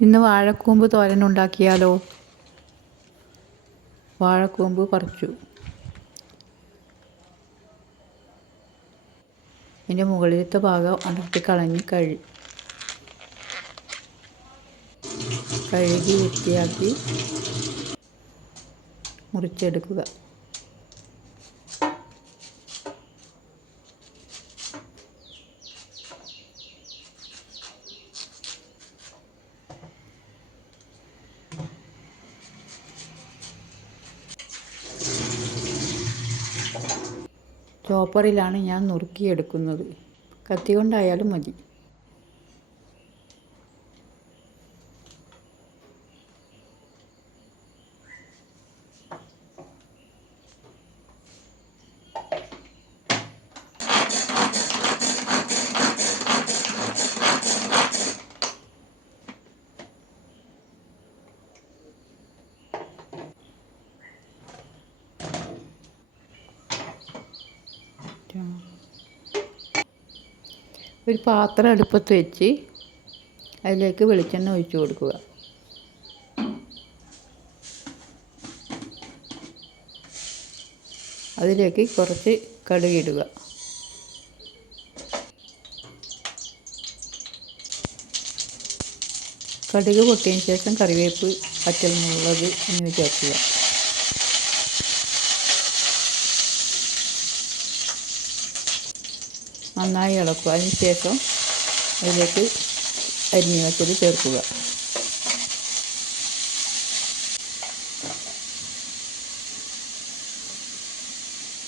ഇന്ന് വാഴക്കൂമ്പ് തോരൻ ഉണ്ടാക്കിയാലോ? വാഴക്കൂമ്പ് പറിച്ചു. ഇതിന്റെ മുകളിലത്തെ ഭാഗം അടർത്തി കളഞ്ഞ് കഴി കഴുകി വൃത്തിയാക്കി മുറിച്ചെടുക്കുക. ചോപ്പറിലാണ് ഞാൻ നുറുക്കിയെടുക്കുന്നത്. കത്തി കൊണ്ടായാലും മതി. ഒരു പാത്രം അടുപ്പത്ത് വെച്ച് അതിലേക്ക് വെളിച്ചെണ്ണ ഒഴിച്ചു കൊടുക്കുക. അതിലേക്ക് കുറച്ച് കടുകിടുക കടുക് പൊട്ടിയതിന് ശേഷം കറിവേപ്പ് പച്ചമുളക് എന്നിവ ചേർക്കുക. നന്നായി ഇളക്കുക. അതിന് ശേഷം അതിലേക്ക് അരിഞ്ഞു വെച്ചത് ചേർക്കുക.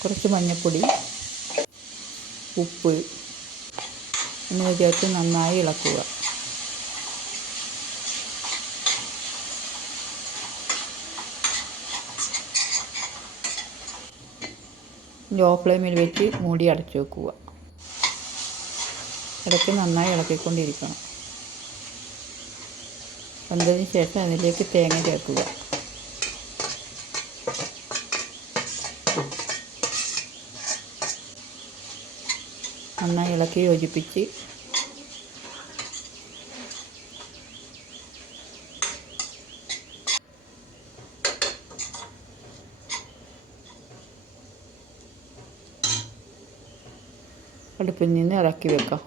കുറച്ച് മഞ്ഞൾപ്പൊടി ഉപ്പ് എന്നിവ ചേർത്ത് നന്നായി ഇളക്കുക. ലോ ഫ്ലെയിമിൽ വെച്ച് മൂടി അടച്ചു വെക്കുക. ഇടയ്ക്ക് നന്നായി ഇളക്കിക്കൊണ്ടിരിക്കണം. വെന്തതിന് ശേഷം അതിലേക്ക് തേങ്ങ ചേർക്കുക. നന്നായി ഇളക്കി യോജിപ്പിച്ച് അടുപ്പിൽ നിന്ന് ഇറക്കി വെക്കാം.